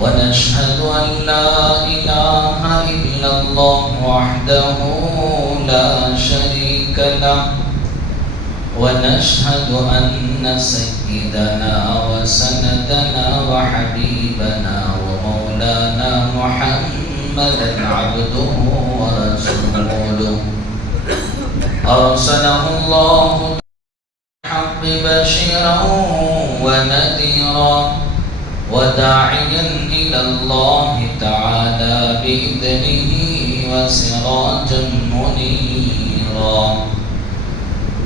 ونشهد أن لا إله إلا الله وحده لا شريك له ونشهد أن سيدنا وسندنا وحبيبنا ومولانا محمدا عبده ورسوله أرسله الله بالحق بشيرا ونذيرا وداعيا إلى الله تعالى بإذنه وسراجا منيرا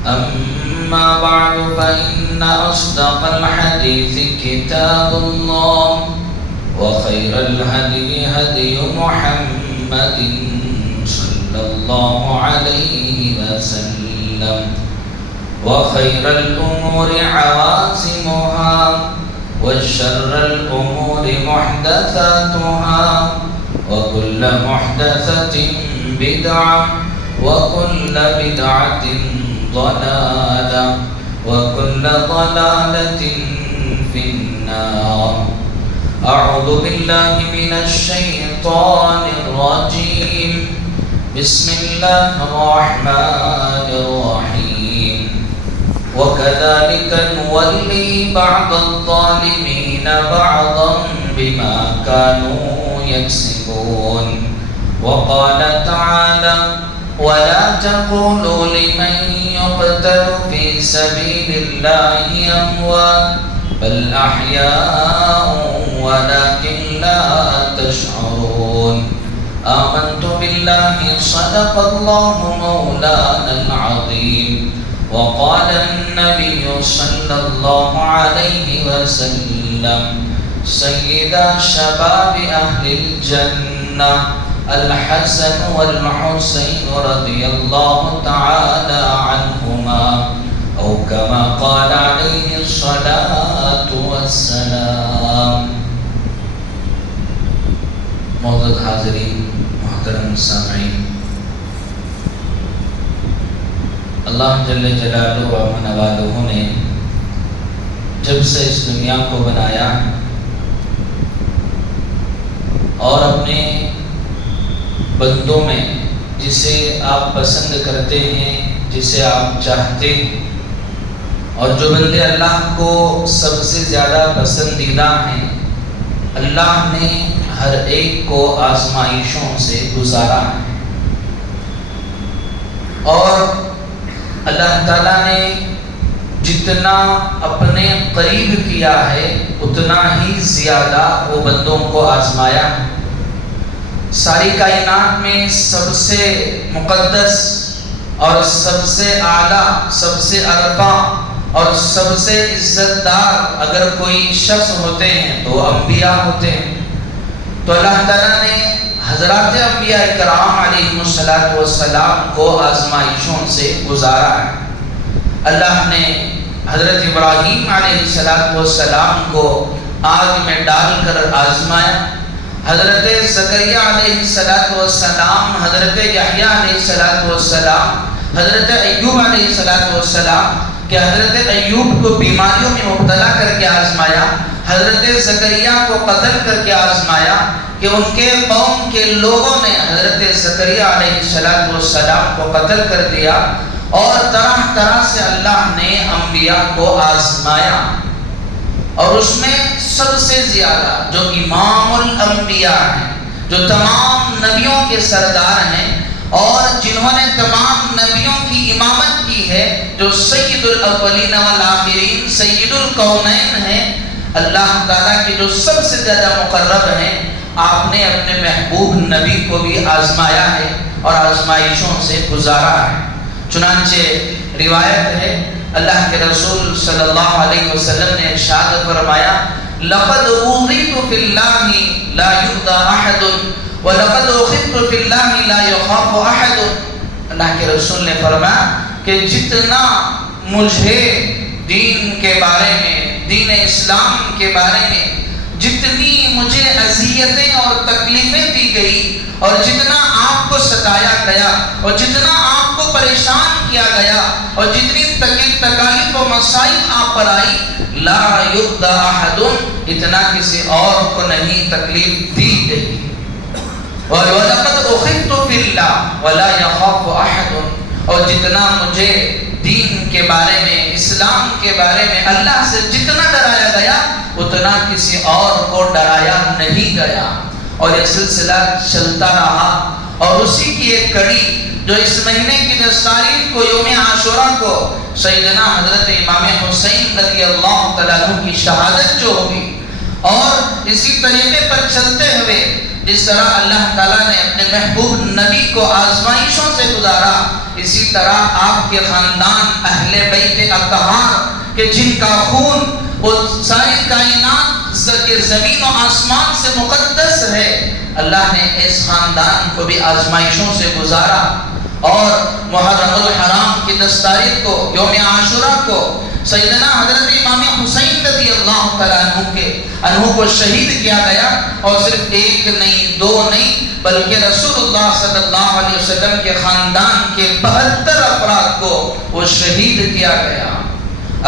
أما بعد فإن أصدق الحديث كتاب الله وخير الهدي هدي محمد صلى الله عليه وسلم وخير الأمور عوازمها وشر الأمور محدثاتها وكل محدثة بدعة وكل بدعة ضلالة وكل ضلالة في النار أعوذ بالله من الشيطان الرجيم بسم الله الرحمن الرحيم وكذلك نولي بعض الظالمين بعضا بما كانوا يكسبون وقال تعالى ولا تقولوا لمن يقتل في سبيل الله أموات بل أحياء ولكن لا تشعرون آمنت بالله صدق الله مولانا العظيم وقال النبي صلى الله عليه وسلم سيدا شباب أهل الجنة الحسن والحسين رضي الله تعالى عنهما أو كما قال عليه الصلاة والسلام. معزز حاضرین، محترم سامعین، اللہ جل جلالہ و منوالہ نے جب سے اس دنیا کو بنایا اور اپنے بندوں میں جسے آپ پسند کرتے ہیں، جسے آپ چاہتے ہیں، اور جو بندے اللہ کو سب سے زیادہ پسندیدہ ہیں، اللہ نے ہر ایک کو آزمائشوں سے گزارا ہے اور اللہ تعالیٰ نے جتنا اپنے قریب کیا ہے اتنا ہی زیادہ وہ بندوں کو آزمایا ہے۔ ساری کائنات میں سب سے مقدس اور سب سے اعلیٰ، سب سے ارفع اور سب سے عزت دار اگر کوئی شخص ہوتے ہیں تو انبیاء ہوتے ہیں۔ تو اللہ تعالیٰ نے حضرات انبیاء کرام علیہ السلام کو آزمائشوں سے گزارا ہے۔ اللہ نے حضرت ابراہیم علیہ السلام کو آگ میں ڈال کر آزمایا، حضرت زکریا علیہ السلام، حضرت یحییٰ علیہ السلام، حضرت ایوب علیہ السلام کہ حضرت ایوب کو بیماریوں میں مبتلا کر کے آزمایا، حضرت زکریا کو قتل کر کے آزمایا کہ ان کے قوم کے لوگوں نے حضرت زکریا علیہ السلام کو قتل کر دیا، اور طرح طرح سے اللہ نے انبیاء کو آزمایا۔ اور اس میں سب سے زیادہ جو امام الانبیاء ہیں، جو تمام نبیوں کے سردار ہیں اور جنہوں نے تمام نبیوں کی امامت کی ہے، جو سید الاولین والآخرین، سید الکونین ہیں، اللہ تعالیٰ کے جو سب سے زیادہ مقرب ہیں، آپ نے اپنے محبوب نبی کو بھی آزمایا ہے اور آزمائشوں سے گزارا ہے۔ چنانچہ روایت ہے اللہ کے رسول صلی اللہ علیہ وسلم نے ارشاد فرمایا لَقَدْ أُوذِيتُ فِي اللَّهِ لَا يُؤْذَى أَحَدٌ وَلَقَدْ أُخِذْتُ فِي اللَّهِ لَا يُخَافُ أَحَدٌ۔ اللہ کے رسول نے فرمایا کہ جتنا مجھے دین کے بارے میں، دین اسلام کے بارے میں جتنی مجھے اذیتیں اور تکلیفیں دی گئی اور جتنا آپ کو ستایا گیا اور جتنا آپ کو پریشان کیا گیا اور جتنی تکالیف و مصائب آپ پر آئی، لا یؤذى احد، اتنا کسی اور کو نہیں تکلیف دی گئی۔ وَلَقَدْ أُخِذْتُ فِي اللَّهِ وَلَا يَخَافُ أَحَدٌ، اور جتنا مجھے دین کے بارے میں، اسلام کے بارے میں اللہ سے جتنا ڈرایا گیا اتنا کسی اور کو ڈرایا نہیں گیا۔ اور یہ سلسلہ چلتا رہا، اور اسی کی ایک کڑی جو اس مہینے کی 10 تاریخ کو یوم عاشوراء کو سیدنا حضرت امام حسین رضی اللہ تعالیٰ عنہ کی شہادت جو ہوگی، اور اسی طریقے پر چلتے ہوئے جس طرح اللہ تعالیٰ نے اپنے محبوب نبی کو آزمائشوں سے گزارا، اسی طرح آپ کے خاندان اہل بیت اطہار کہ جن کا خون وہ ساری کائنات کے زمین و آسمان سے مقدس ہے، اللہ نے اس خاندان کو بھی آزمائشوں سے گزارا۔ اور محرم الحرام کی 10 تاریخ کو یوم عاشوراء کو سیدنا حضرت امام حسین رضی اللہ تعالیٰ عنہ کو شہید کیا گیا، اور صرف ایک نہیں، دو نہیں، بلکہ رسول اللہ صلی اللہ علیہ وسلم کے خاندان کے 72 افراد کو وہ شہید کیا گیا۔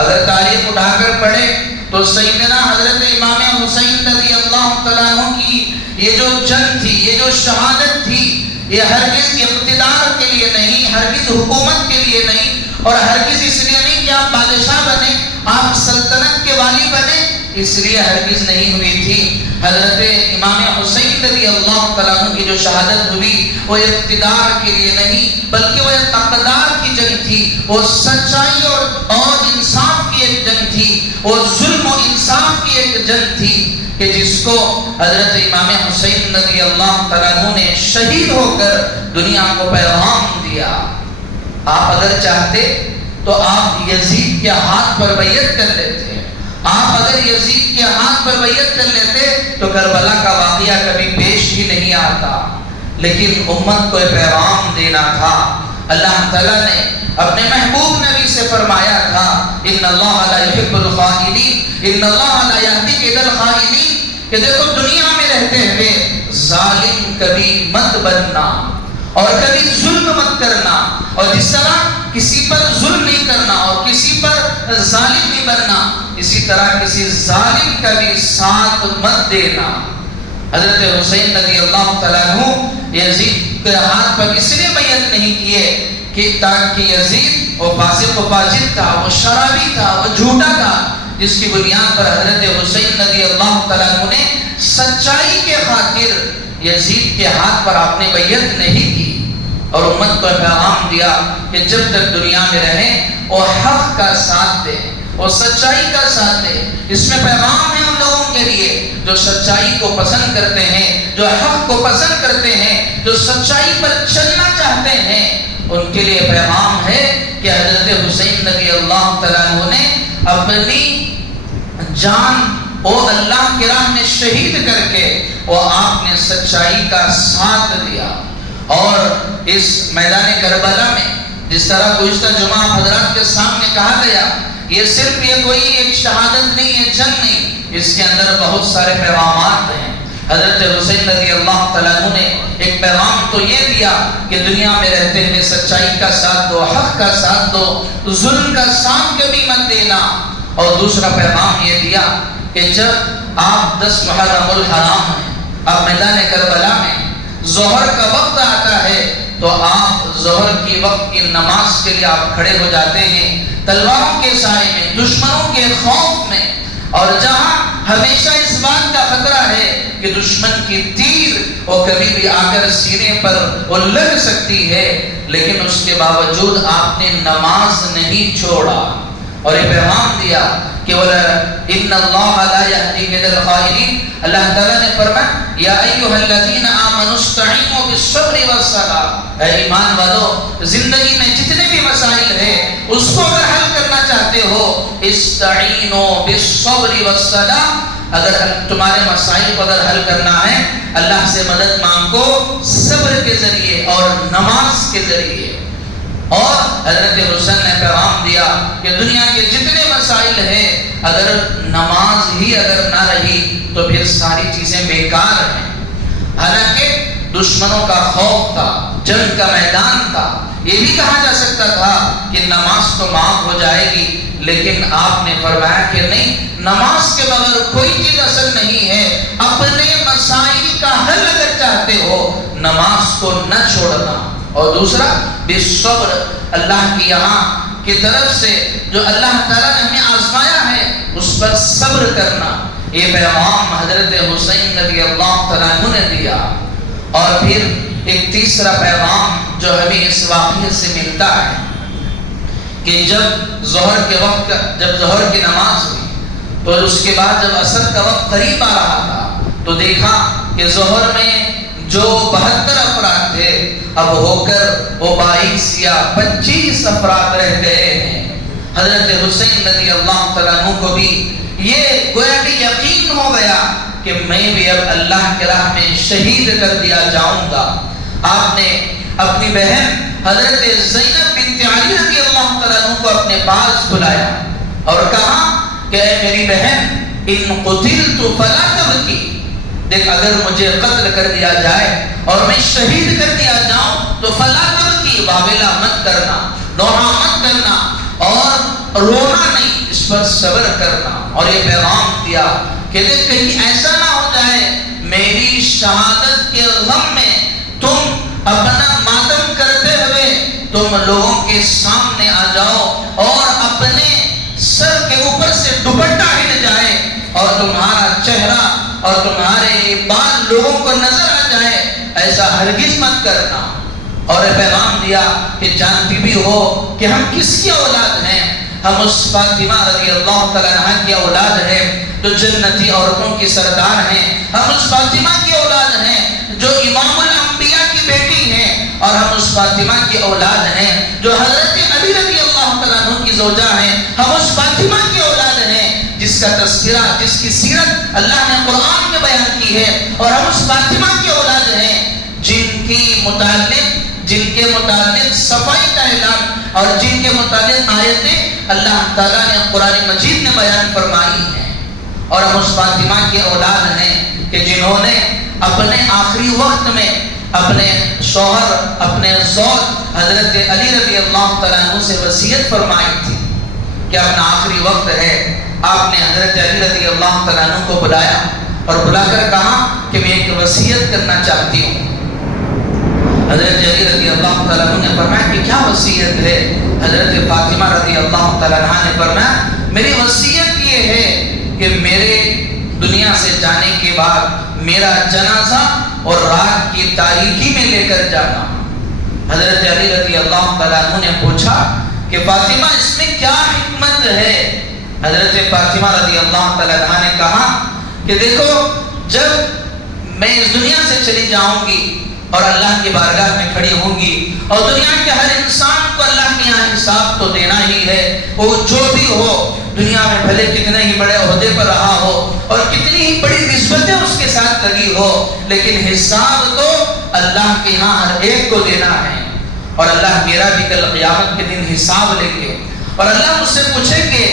اگر تاریخ اٹھا کر پڑھے تو سیدنا حضرت امام حسین رضی اللہ تعالیٰ عنہ کی یہ جو جنگ تھی، یہ جو شہادت تھی، یہ ہرگز اقتدار کے لیے نہیں، ہرگز حکومت کے لیے نہیں، اور ہرگز اس لیے نہیں کہ آپ بادشاہ بنے، آپ سلطنت کے والی بنے، اس لیے ہرگز نہیں ہوئی تھی۔ حضرت امام حسین رضی اللہ تعالیٰ عنہ کی جو شہادت ہوئی وہ اقتدار کے لیے نہیں بلکہ وہ اقتدار کی جنگ تھی، وہ سچائی اور انصاف کی ایک جنگ تھی، وہ ظلم و انصاف کی ایک جنگ تھی کہ جس کو حضرت امام حسین رضی اللہ تعالیٰ عنہ نے شہید ہو کر دنیا کو پیغام دیا۔ آپ اگر چاہتے تو آپ یزید کے ہاتھ پر بیعت کر لیتے، آپ اگر یزید کے ہاتھ پر بیعت کر لیتے تو کربلا کا واقعہ کبھی پیش ہی نہیں آتا، لیکن امت کو پیغام دینا تھا۔ اللہ تعالیٰ نے اپنے محبوب نبی سے فرمایا تھا، ان اللہ لا يحب الخائنین، ان اللہ لا يهدی کید الخائنین، کہ دیکھو دنیا میں رہتے ہوئے ظالم کبھی مت بننا اور کبھی ظلم مت کرنا، اور جس طرح کسی پر ظلم نہیں کرنا اور کسی پر ظالم نہیں بننا، اسی طرح کسی ظالم کا بھی ساتھ مت دینا۔ حضرت حسین رضی اللہ تعالیٰ عنہ یزید کے ہاتھ پر اس لیے بیعت نہیں کیے کہ تاکہ یزید وہ فاسق و فاجر تھا، وہ شرابی تھا، وہ جھوٹا تھا، جس کی بنیاد پر حضرت حسین رضی اللہ تعالیٰ عنہ نے سچائی کے خاطر یزید کے ہاتھ پر آپ نے بیعت نہیں کی، اور امت کو پیغام دیا کہ جب تک دنیا میں رہیں وہ حق کا ساتھ دے، وہ سچائی کا ساتھ دے۔ اس میں پیغام ہے ان لوگوں کے لیے جو سچائی کو پسند کرتے ہیں، جو حق کو پسند کرتے ہیں، جو سچائی پر چلنا چاہتے ہیں، ان کے لیے پیغام ہے کہ حضرت حسین رضی اللہ تعالیٰ عنہ نے اپنی جان وہ اللہ کی راہ میں شہید کر کے وہ آپ نے سچائی کا ساتھ دیا۔ اور اس میدان کربلا میں جس طرح گزشتہ جمعہ حضرات کے سامنے کہا گیا، یہ صرف یہ کوئی ایک شہادت نہیں ہے، جنگ نہیں، اس کے اندر بہت سارے پیغامات ہیں۔ حضرت حسین رضی اللہ تعالیٰ عنہ نے ایک پیغام تو یہ دیا کہ دنیا میں رہتے ہوئے سچائی کا ساتھ دو، حق کا ساتھ دو، ظلم کا ساتھ کبھی مت دینا، اور دوسرا پیغام یہ دیا کہ جب آپ 10 محرم الحرام ہیں، آپ میدان کربلا میں ظہر کا وقت آتا ہے تو آپ ظہر کی وقت کی نماز کے لیے آپ کھڑے ہو جاتے ہیں تلواروں کے سائے میں، دشمنوں کے خوف میں، اور جہاں ہمیشہ اس بات کا خطرہ ہے کہ دشمن کی تیر وہ کبھی بھی آ کر سینے پر وہ لگ سکتی ہے، لیکن اس کے باوجود آپ نے نماز نہیں چھوڑا، اور یہ پیغام دیا کہ ان اللہ لا یهدی کید الخائنین۔ اللہ تعالیٰ نے فرمایا یا ایھا الذین آمنوا استعینوا بالصبر والصلاۃ، اے ایمان والو زندگی میں جتنے بھی مسائل ہیں اس کو اگر حل کرنا چاہتے ہو، استعینوا بالصبر والصلاۃ، اگر تمہارے مسائل کو اگر حل کرنا ہے اللہ سے مدد مانگو صبر کے ذریعے اور نماز کے ذریعے۔ اور حضرت حسین نے پیغام دیا کہ دنیا کے جتنے مسائل ہیں اگر نماز ہی اگر نہ رہی تو پھر ساری چیزیں بیکار ہیں۔ حالانکہ دشمنوں کا خوف تھا، جنگ کا میدان تھا، یہ بھی کہا جا سکتا تھا کہ نماز تو معاف ہو جائے گی، لیکن آپ نے فرمایا کہ نہیں، نماز کے بغیر کوئی چیز اصل نہیں ہے۔ اپنے مسائل کا حل اگر چاہتے ہو نماز کو نہ چھوڑنا، اور دوسرا بالصبر، اللہ کی یہاں کی طرف سے جو اللہ تعالیٰ نے ہمیں آزمایا ہے اس پر صبر کرنا۔ یہ پیغام حضرت حسین رضی اللہ تعالیٰ عنہ نے دیا۔ اور پھر ایک تیسرا پیغام جو ہمیں اس واقعے سے ملتا ہے کہ جب ظہر کے وقت جب ظہر کی نماز ہوئی تو اس کے بعد جب عصر کا وقت قریب آ رہا تھا تو دیکھا کہ ظہر میں جو 72 افراد تھے اب ہو کر وہ 22 یا 25 افراد رہ گئے ہیں۔ حضرت حسین رضی اللہ تعالیٰ عنہ کو بھی یہ گویا کہ یقین ہو گیا کہ میں بھی اب اللہ کی راہ میں شہید کر دیا جاؤں گا۔ آپ نے اپنی بہن حضرت زینب بنت علی رضی اللہ تعالیٰ عنہ کو اپنے پاس بلایا اور کہا کہ اے میری بہن، ان قتلت فلا تبکی، دیکھ اگر مجھے قتل کر دیا جائے اور میں شہید کر دیا جاؤں تو فلا تبکی، واویلا مت کرنا، نوحہ مت کرنا اور رونا نہیں، اس پر صبر کرنا۔ اور یہ پیغام دیا کہ دیکھ کہیں ایسا نہ ہو جائے میری شہادت کے غم میں تم اپنا ماتم کرتے ہوئے تم لوگوں کے سامنے آ جاؤ اور اپنے سر کے اوپر سے دوپٹہ ہل جائے اور تمہارا چہرہ اور تمہارے بال لوگوں کو نظر آ جائے، ایسا ہرگز مت کرنا۔ اور پیغام دیا کہ جانتی بھی ہو کہ ہم کس کی اولاد ہیں، ہم اس فاطمہ رضی اللہ تعالیٰ عنہ کی اولاد ہیں جو جنتی عورتوں کی سردار ہیں، ہم اس فاطمہ کی اولاد ہیں جو امام الانبیاء کی بیٹی ہیں، اور ہم اس فاطمہ کی اولاد ہیں جو حضرت علی رضی اللہ تعالیٰ عنہ کی زوجہ ہیں، ہم اس فاطمہ کی اولاد ہیں جس کا تذکرہ، جس کی سیرت اللہ نے قرآن میں بیان کی ہے، اور ہم اس فاطمہ کی اولاد ہیں جن کے متعلق صفائی کا اعلان اور جن کے متعلق آیتیں اللہ تعالیٰ نے قرآن مجید میں بیان فرمائی ہیں۔ اور ہم اس فاطمہ کی اولاد ہیں کہ جنہوں نے اپنے آخری وقت میں اپنے شوہر، اپنے زوج حضرت علی رضی اللہ تعالیٰ عنہ سے وصیت فرمائی تھی کہ اپنا آخری وقت ہے۔ آپ نے حضرت علی رضی اللہ تعالیٰ عنہ کو بلایا اور بلا کر کہا کہ میں ایک وصیت کرنا چاہتی ہوں۔ حضرت علی رضی اللہ تعالیٰ عنہ نے فرمایا کہ کیا وصیت ہے؟ حضرت فاطمہ رضی اللہ تعالیٰ عنہ نے فرمایا میری وصیت یہ ہے کہ میرے دنیا سے جانے کے بعد میرا جنازہ اور رات کی تاریکی میں لے کر جانا۔ حضرت علی رضی اللہ تعالیٰ عنہ نے پوچھا کہ فاطمہ اس میں کیا حکمت ہے؟ حضرت فاطمہ رضی اللہ تعالیٰ عنہ نے کہا کہ دیکھو، جب میں اس دنیا سے چلی جاؤں گی اور اللہ کی بارگاہ میں کھڑی ہوں گی اور دنیا کے ہر انسان کو اللہ کے یہاں حساب تو دینا ہی ہے، وہ جو بھی ہو، دنیا میں بھلے کتنے ہی بڑے عہدے پر رہا ہو اور کتنی ہی بڑی نسبتیں اس کے ساتھ لگی ہو، لیکن حساب تو اللہ کے یہاں ہر ایک کو دینا ہے۔ اور اللہ میرا بھی کل قیامت کے دن حساب لیں گے اور اللہ مجھ سے پوچھیں گے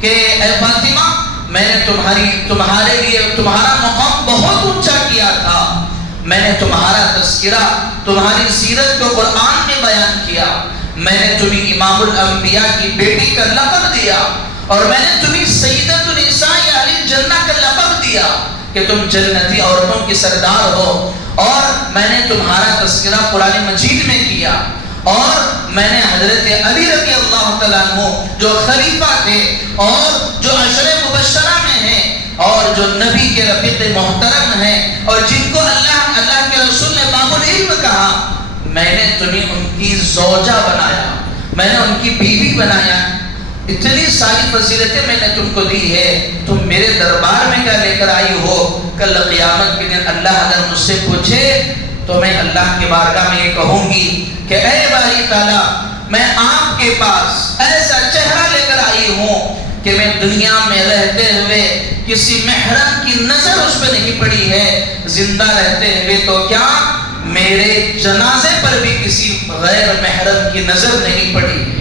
کہ اے فاطمہ، میں نے تمہارے لیے تمہارا مقام بہت اونچا کیا تھا، میں نے تمہارا تذکرہ، تمہاری سیرت کو قرآن میں بیان کیا، میں نے تمہیں امام الانبیاء کی بیٹی کا لقب دیا، اور میں نے تمہیں سیدۃ النساء اہل الجنہ کا لقب دیا کہ تم جنتی عورتوں کی سردار ہو، اور میں نے تمہارا تذکرہ قرآن مجید میں کیا، اور میں نے حضرت علی رضی اللہ تعالیٰ عنہ جو خلیفہ تھے اور جو عشرہ مبشرہ میں ہیں اور جو نبی کے رفیق محترم ہیں اور جن کو اللہ کے رسول نے باب العلم کہا، میں نے تمہیں ان کی زوجہ بنایا، میں نے ان کی بیوی بنایا، اتنی ساری فضیلتیں میں نے تم کو دی ہے، تم میرے دربار میں کیا لے کر آئی ہو؟ کل قیامت کے دن اللہ اگر مجھ سے پوچھے تو میں اللہ کے بارگاہ میں یہ کہوں گی کہ اے باری تعالیٰ، میں آپ کے پاس ایسا چہرہ لے کر آئی ہوں کہ میں دنیا میں رہتے ہوئے کسی محرم کی نظر اس پہ نہیں پڑی ہے، زندہ رہتے ہوئے تو کیا میرے جنازے پر بھی کسی غیر محرم کی نظر نہیں پڑی ہے۔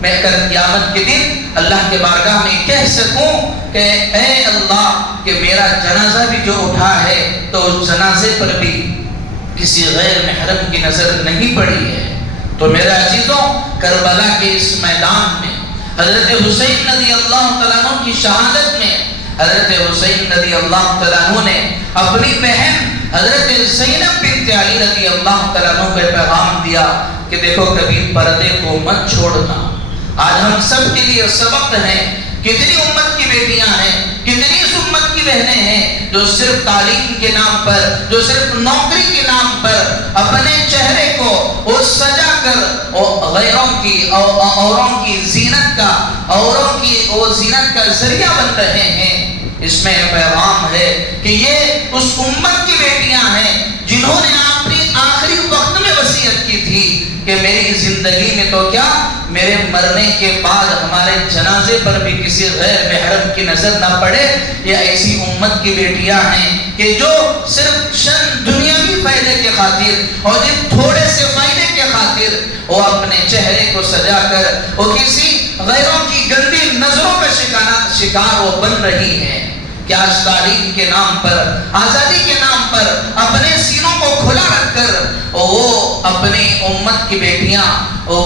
میں کل قیامت کے دن اللہ کے بارگاہ میں کہہ سکوں کہ اے اللہ کہ میرا جنازہ بھی جو اٹھا ہے تو اس جنازے پر بھی کسی غیر محرم کی نظر نہیں پڑی ہے۔ تو میرے عزیزوں، کربلا کے اس میدان میں حضرت حسین رضی اللہ تعالیٰ عنہ کی شہادت میں حضرت حسین رضی اللہ تعالیٰ عنہ نے اپنی بہن حضرت زینب بنت علی رضی اللہ تعالیٰ عنہ کو پیغام دیا کہ دیکھو کبھی پردے کو مت چھوڑنا۔ آج ہم سب کے لیے سبق ہے، کتنی امت کی بیٹیاں ہیں، کتنی اس امت کی بہنیں ہیں جو صرف تعلیم کے نام پر، جو صرف نوکری کے نام پر اپنے چہرے کو وہ سجا کر غیروں کی اوروں کی زینت کا، اوروں کی وہ زینت کا ذریعہ بن رہے ہیں۔ اس میں پیغام ہے کہ یہ اس امت کی بیٹیاں ہیں جنہوں نے اپنی آخری وقت میں وصیت کی تھی کہ میری زندگی میں تو کیا، میرے مرنے کے بعد ہمارے جنازے پر بھی کسی غیر محرم کی نظر نہ پڑے۔ یہ ایسی امت کی بیٹیاں ہیں کہ جو صرف دنیاوی فائدے کے خاطر اور جن تھوڑے سے فائدے کے خاطر وہ اپنے چہرے کو سجا کر وہ کسی غیروں کی گندی نظروں کا شکار وہ بن رہی ہیں۔ کہ آج تعلیم کے نام پر، آزادی کے نام پر اپنے سینوں کو کھلا رکھ کر وہ اپنی امت کی بیٹیاں وہ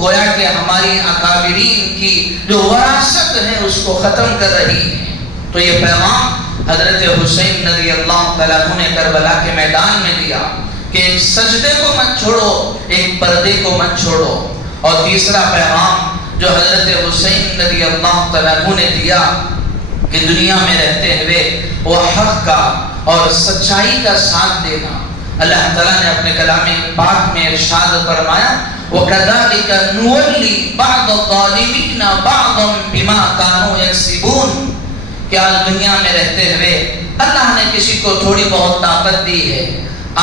گویا کہ ہماری اکابرین کی جو وراثت ہے اس کو ختم کر رہی ہیں۔ تو یہ پیغام حضرت حسین رضی اللہ تعالیٰ عنہ نے کربلا کے میدان میں دیا کہ ایک سجدے کو مت چھوڑو، ایک پردے کو مت چھوڑو۔ اور تیسرا پیغام جو حضرت حسین رضی اللہ تعالیٰ عنہ نے دیا کہ دنیا میں رہتے ہوئے وہ حق کا اور سچائی کا ساتھ دینا۔ اللہ تعالیٰ نے اپنے کلام پاک میں ارشاد فرمایا وَكَذَلِكَ نُوَلِّي بَعْضَ الظَّالِمِينَ بَعْضًا بِمَا كَانُوا يَكْسِبُونَ۔ کہ آج دنیا میں رہتے ہوئے اللہ نے کسی کو تھوڑی بہت طاقت دی ہے۔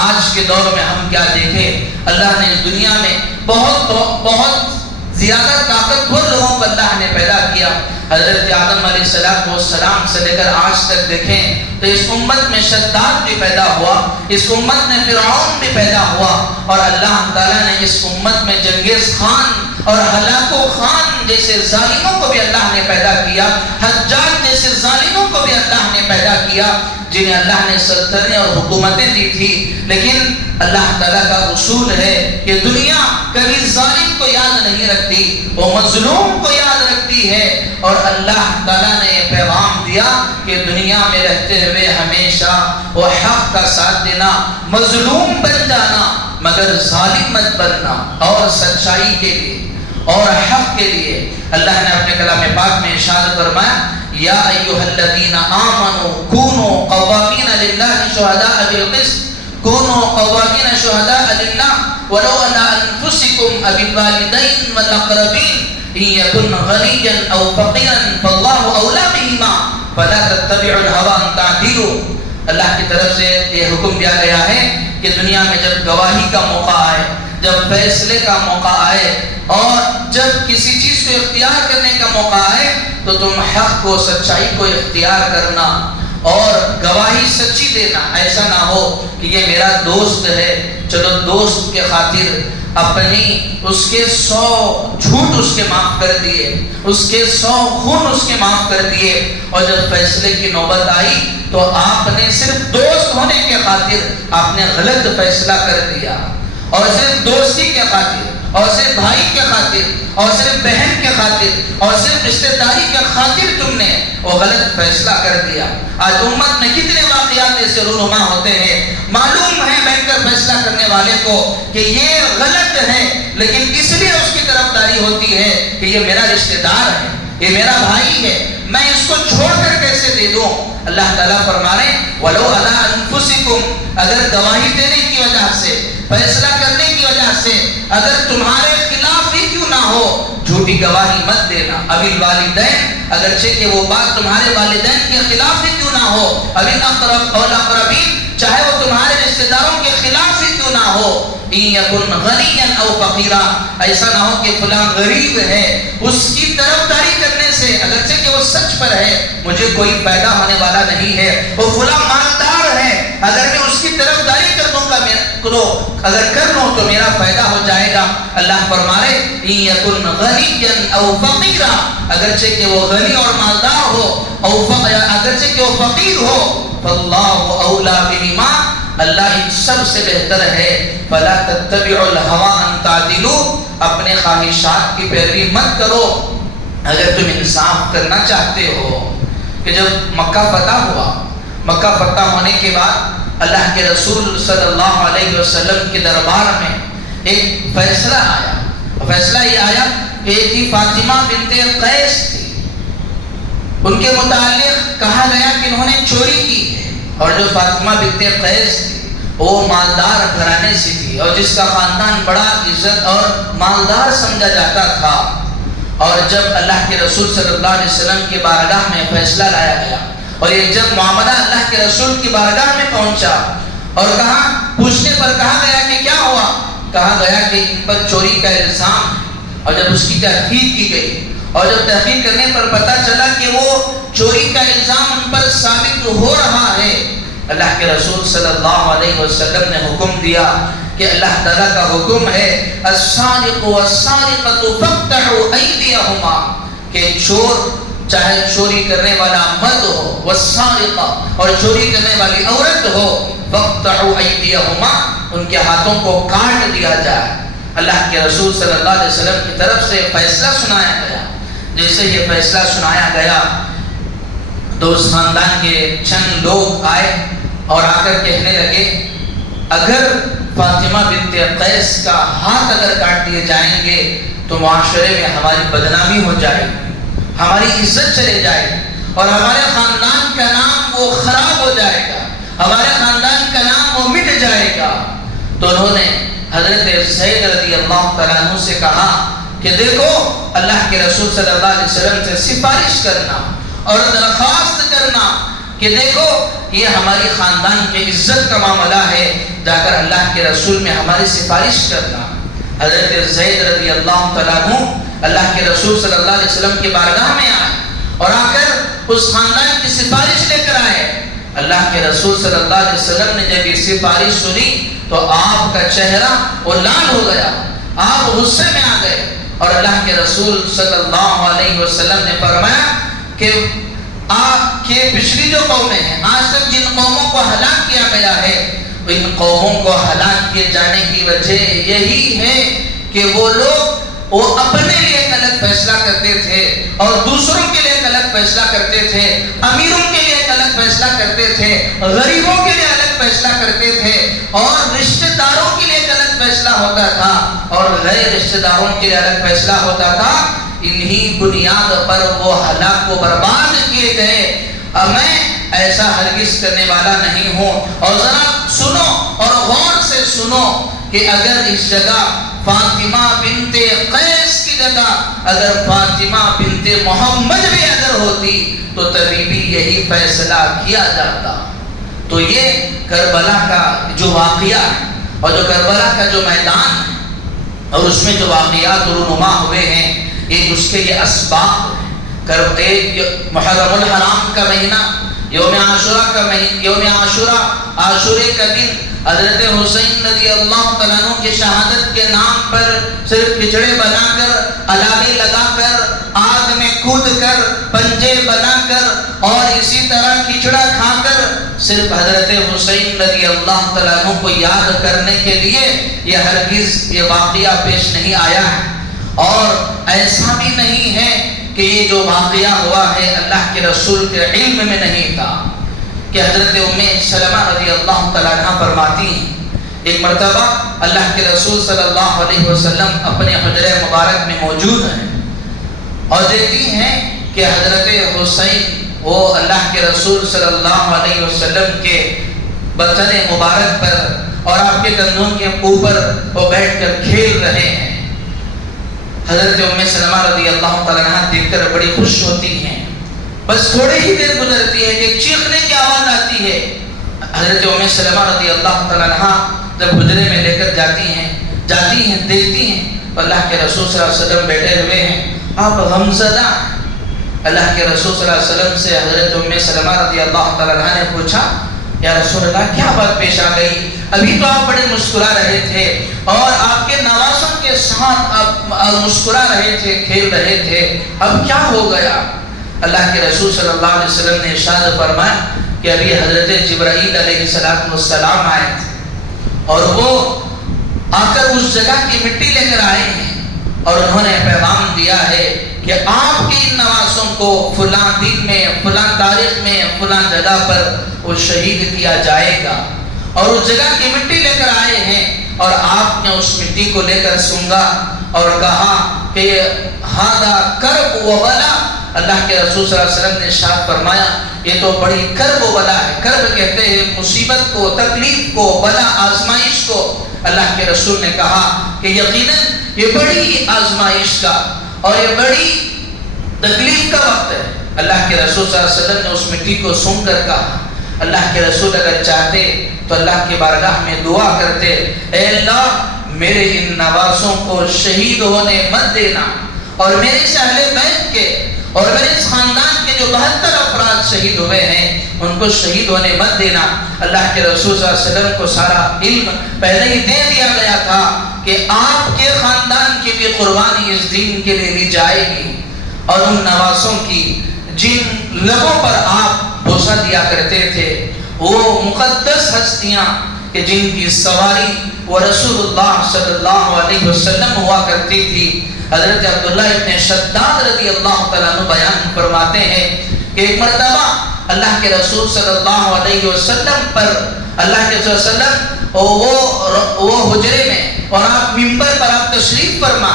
آج کے دور میں ہم کیا دیکھیں، اللہ نے اس دنیا میں بہت زیادہ طاقتور لوگوں کو اللہ نے پیدا کیا۔ حضرت آدم علیہ السلام سے لے کر آج تک دیکھیں تو اس امت میں شداد بھی پیدا ہوا، اس امت میں فرعون بھی پیدا ہوا، اور اللہ تعالیٰ نے اس امت میں چنگیز خان اور ہلاکو خان جیسے ظالموں کو بھی اللہ نے پیدا کیا، حجاج جیسے ظالموں کو بھی اللہ نے پیدا کیا، جنہیں اللہ نے سلطنتیں اور حکومتیں دی تھی۔ لیکن اللہ تعالیٰ کا اصول ہے کہ دنیا کبھی ظالم کو یاد نہیں رکھتی، وہ مظلوم کو یاد رکھتی ہے۔ اور اللہ تعالیٰ نے یہ پیغام دیا کہ دنیا میں رہتے ہوئے ہمیشہ وہ حق کا ساتھ دینا، مظلوم بن جانا مگر ظالم مت بننا، اور سچائی کے لیے اور حق کے لیے اللہ نے اپنے کلام پاک میں ارشاد فرمایا یا ایھا الذین آمنوا کونوا قوامین للہ شہداء بالقسط کونوا قوامین شہداء للہ ولو علی انفسکم او الوالدین والاقربین ان یکن غنیا او فقیرا فاللہ اولی بہما فلا تتبعوا الہوی ان تعدلوا۔ اللہ کی طرف سے یہ حکم دیا گیا ہے کہ دنیا میں جب گواہی کا موقع آئے، جب فیصلے کا موقع آئے، اور جب کسی چیز کو اختیار کرنے کا موقع آئے تو تم حق کو، سچائی کو اختیار کرنا اور گواہی سچی دینا۔ ایسا نہ ہو کہ یہ میرا دوست ہے، چلو دوست کے خاطر اپنی اس کے 100 جھوٹ اس کے معاف کر دیے، اس کے 100 خون اس کے معاف کر دیے، اور جب فیصلے کی نوبت آئی تو آپ نے صرف دوست ہونے کے خاطر آپ نے غلط فیصلہ کر دیا، اور صرف دوستی کے خاطر، اور صرف بھائی کے خاطر، اور صرف بہن کے خاطر، اور صرف رشتہ داری کے خاطر تم نے وہ غلط فیصلہ کر دیا۔ آج امت میں کتنے واقعات ایسے رونما ہوتے ہیں، معلوم ہے بیٹھ کر فیصلہ کرنے والے کو کہ یہ غلط ہے، لیکن اس لیے اس کی طرفداری ہوتی ہے کہ یہ میرا رشتہ دار ہے، یہ میرا بھائی ہے، میں اس کو چھوڑ کر کیسے دے دوں۔ اللہ تعالیٰ فرما رہے ہیں وَلَوْ عَلَىٰ أَنفُسِكُمْ، اگر گواہی دینے کی وجہ سے، فیصلہ کرنے کی وجہ سے اگر تمہارے خلاف ہی کیوں نہ ہو، جھوٹی گواہی مت دینا۔ ابھی الوالدین، اگرچہ کہ وہ بات تمہارے والدین کے خلاف ہی کیوں نہ ہو، ابھی الاقربین، چاہے وہ تمہارے رشتہ داروں کے خلاف ہی کیوں نہ ہو، ان یکن غنیا او فقیرا، ایسا نہ ہو کہ فلاں غریب ہے، اس کی طرفداری کرنے سے اگرچہ کہ وہ سچ پر ہے مجھے کوئی فائدہ ہونے والا نہیں ہے، وہ فلاں مالدار ہے، اگر میں اس کی طرفداری کر دوں گا کرو، اگر کر لو تو میرا فائدہ ہو جائے گا۔ اللہ فرمائے ان یکن غنیا او فقیرا، اگرچہ کہ وہ غنی اور مالدار ہو، اگرچہ کہ وہ فقیر ہو، فاللہ اولا بہما، اللہ ان سب سے بہتر ہے۔ فلا تتبعوا الہوى ان تعدلوا، اپنے خواہشات کی پیروی مت کرو اگر تم انصاف کرنا چاہتے ہو۔ کہ جب مکہ فتح ہوا، مکہ فتح ہونے کے بعد اللہ کے رسول صلی اللہ علیہ وسلم کے دربار میں ایک فیصلہ آیا۔ فیصلہ یہ آیا کہ ایک فاطمہ بنت قیس تھی، ان کے متعلق کہا گیا کہ انہوں نے چوری کی ہے، اور جو فاطمہ بنت قیس تھی وہ مالدار گھرانے سے تھی، اور جس کا خاندان بڑا عزت اور مالدار سمجھا جاتا تھا۔ اور جب اللہ کے رسول صلی اللہ علیہ وسلم کی بارگاہ میں فیصلہ لایا گیا، اور یہ جب معاملہ اللہ کے رسول کی بارگاہ میں پہنچا اور کہا، پوچھنے پر کہا گیا کہ کیا ہوا، کہا گیا کہ ان پر چوری کا الزام ہے۔ اور جب اس کی تحقیق کی گئی، اور جب تحقیق کرنے پر پتہ چلا کہ وہ چوری کا الزام ان پر ثابت ہو رہا ہے، اللہ کے رسول صلی اللہ علیہ وسلم نے حکم دیا کہ اللہ تعالیٰ کا حکم ہے السارق والسارقۃ فاقطعوا ایدیہما، کہ چور چاہے چوری کرنے والا مرد ہو، والسارقہ اور چوری کرنے والی عورت ہو، فاقطعوا ایدیہما، ان کے ہاتھوں کو کاٹ دیا جائے۔ اللہ کے رسول صلی اللہ علیہ وسلم کی طرف سے فیصلہ سنایا گیا۔ جیسے یہ فیصلہ سنایا گیا تو اس خاندان کے چند لوگ آئے اور آ کر کہنے لگے، اگر فاطمہ بنت قیس کا ہاتھ اگر کاٹ دیے جائیں گے تو معاشرے میں ہماری بدنامی ہو جائے گی، ہماری عزت چلے جائے گی، اور ہمارے خاندان کا نام وہ خراب ہو جائے گا، ہمارے خاندان کا نام وہ مٹ جائے گا۔ تو انہوں نے حضرت زید رضی اللہ تعالیٰ عنہ سے کہا کہ دیکھو، اللہ کے رسول صلی اللہ علیہ وسلم سے سفارش کرنا اور درخواست کرنا کہ دیکھو یہ ہماری خاندان کے عزت کا معاملہ ہے، جا کر اللہ کے رسول میں ہماری سفارش کرنا۔ حضرت زید رضی اللہ تعالیٰ عنہ اللہ کے رسول صلی اللہ علیہ وسلم کی بارگاہ میں آئے اور آ کر اس خاندان کی سفارش لے کر آئے۔ اللہ کے رسول صلی اللہ علیہ وسلم نے جب یہ سفارش سنی تو آپ کا چہرہ وہ لال ہو گیا، آپ غصے میں آ گئے، اور اللہ کے رسول صلی اللہ علیہ وسلم نے فرمایا کہ پچھلی جو قومیں ہیں، آج تک جن قوموں کو ہلاک کیا گیا ہے، ان قوموں کو ہلاک کیے جانے کی وجہ یہی ہے کہ وہ لوگ وہ اپنے لیے ایک الگ فیصلہ کرتے تھے اور دوسروں کے لیے ایک الگ فیصلہ کرتے تھے، امیروں کے لیے ایک الگ فیصلہ کرتے تھے، غریبوں کے لیے الگ فیصلہ کرتے تھے، اور رشتہ داروں کے لیے ایک الگ فیصلہ ہوتا تھا اور غیر رشتہ داروں کے لیے الگ فیصلہ ہوتا تھا۔ انہی بنیاد پر وہ ہلاک و برباد کیے گئے۔ میں ایسا ہرگز کرنے والا نہیں ہوں۔ اور ذرا سنو اور غور سے سنو کہ اگر اس جگہ فاطمہ بنت قیس کی جگہ اگر فاطمہ بنت محمد بھی اگر ہوتی تو تبھی بھی یہی فیصلہ کیا جاتا۔ تو یہ کربلا کا جو واقعہ ہے اور جو کربلا کا جو میدان ہے اور اس میں جو واقعات رونما ہوئے ہیں، یہ اس کے یہ اسباب ہیں۔ محرم الحرام کا مہینہ، یوم عاشورہ کا مہینہ، یوم عاشورے کا دن حضرت حسین رضی اللہ تعالیٰ عنہ کی شہادت کے نام پر صرف کھچڑے بنا کر، علامے لگا کر، آگ میں کود کر، پنجے بنا کر اور اسی طرح کھچڑا کھا کر صرف حضرت حسین رضی اللہ تعالیٰ عنہ کو یاد کرنے کے لیے یہ ہرگز یہ واقعہ پیش نہیں آیا ہے۔ اور ایسا بھی نہیں ہے کہ یہ جو واقعہ ہوا ہے اللہ کے رسول کے علم میں نہیں تھا، کہ حضرت ام سلمہ رضی اللہ تعالیٰ عنہ فرماتی ہیں ایک مرتبہ اللہ کے رسول صلی اللہ علیہ وسلم اپنے حجرہ مبارک میں موجود ہیں اور دیکھتی ہیں کہ حضرت حسین وہ اللہ کے رسول صلی اللہ علیہ وسلم کے بدن مبارک پر اور آپ کے کندھوں کے اوپر وہ بیٹھ کر کھیل رہے ہیں۔ حضرت ام سلمہ رضی اللہ تعالیٰ عنہ دیکھ کر بڑی خوش ہوتی ہیں۔ بس تھوڑی ہی دیر گزرتی ہے کہ چیخنے کی آواز آتی ہے۔ حضرت ام سلمہ رضی اللہ تعالیٰ عنہ جب حجرے میں لے کر جاتی ہیں دیکھتی ہیں تو اللہ کے رسول صلی اللہ علیہ وسلم بیٹھے ہوئے ہیں، آپ غمزدہ ہیں۔ اللہ کے رسول صلی اللہ علیہ وسلم سے حضرت ام سلمہ رضی اللہ تعالیٰ عنہ نے پوچھا، یا رسول اللہ کیا بات پیش آ گئی؟ ابھی تو آپ بڑے مسکرا رہے تھے اور آپ کے نوازوں کے ساتھ آپ مسکرا رہے تھے، کھیل رہے تھے، اب کیا ہو گیا؟ اللہ کے رسول صلی اللہ علیہ وسلم نے ارشاد فرمایا کہ ابھی حضرت جبرائیل علیہ السلام آئے تھے اور وہ آ کر اس جگہ کی مٹی لے کر آئے ہیں اور انہوں نے پیغام دیا ہے کہ آپ کے ان نوازوں کو فلاں دن میں، فلاں تاریخ میں، فلاں جگہ پر وہ شہید کیا جائے گا، اور اس جگہ کی مٹی لے کر آئے ہیں اور آپ نے اس مٹی کو لے کر سونگا اور کہا کہ ہذا کرب و بلا۔ اللہ کے رسول صلی اللہ علیہ وسلم نے ارشاد فرمایا یہ تو بڑی کرب و بلا ہے۔ کرب کہتے ہیں مصیبت کو، تکلیف کو، بلا آزمائش کو۔ اللہ کے رسول نے کہا کہ یقیناً یہ بڑی آزمائش کا اور یہ بڑی تکلیف کا وقت ہے۔ اللہ کے رسول صلی اللہ علیہ وسلم نے اس مٹی کو سونگ کر کہا اللہ کے رسول اگر چاہتے تو اللہ کی بارگاہ میں دعا کرتے، اے اللہ میرے ان نوازوں کو شہید ہونے مت دینا، اور میرے اس اہل بیت کے اور میرے اس خاندان کے جو 72 افراد شہید ہوئے ہیں ان کو شہید ہونے مت دینا۔ اللہ کے رسول صلی اللہ علیہ وسلم کو سارا علم پہلے ہی دے دیا گیا تھا کہ آپ کے خاندان کی بھی قربانی اس دین کے لیے لی جائے گی، اور ان نوازوں کی جن لبوں پر آپ بوسہ دیا کرتے تھے وہ مقدس ہستیاں کہ جن کی سواری وہ رسول اللہ صلی اللہ علیہ وسلم ہوا کرتی تھی۔ حضرت عبداللہ ابن شداد رضی اللہ تعالیٰ عنہ بیان فرماتے ہیں کہ ایک مرتبہ اللہ کے رسول صلی اللہ علیہ وسلم پر اللہ کے رسول صلی اللہ علیہ وسلم وہ حجرے میں اور آپ ممبر پر آپ تشریف فرما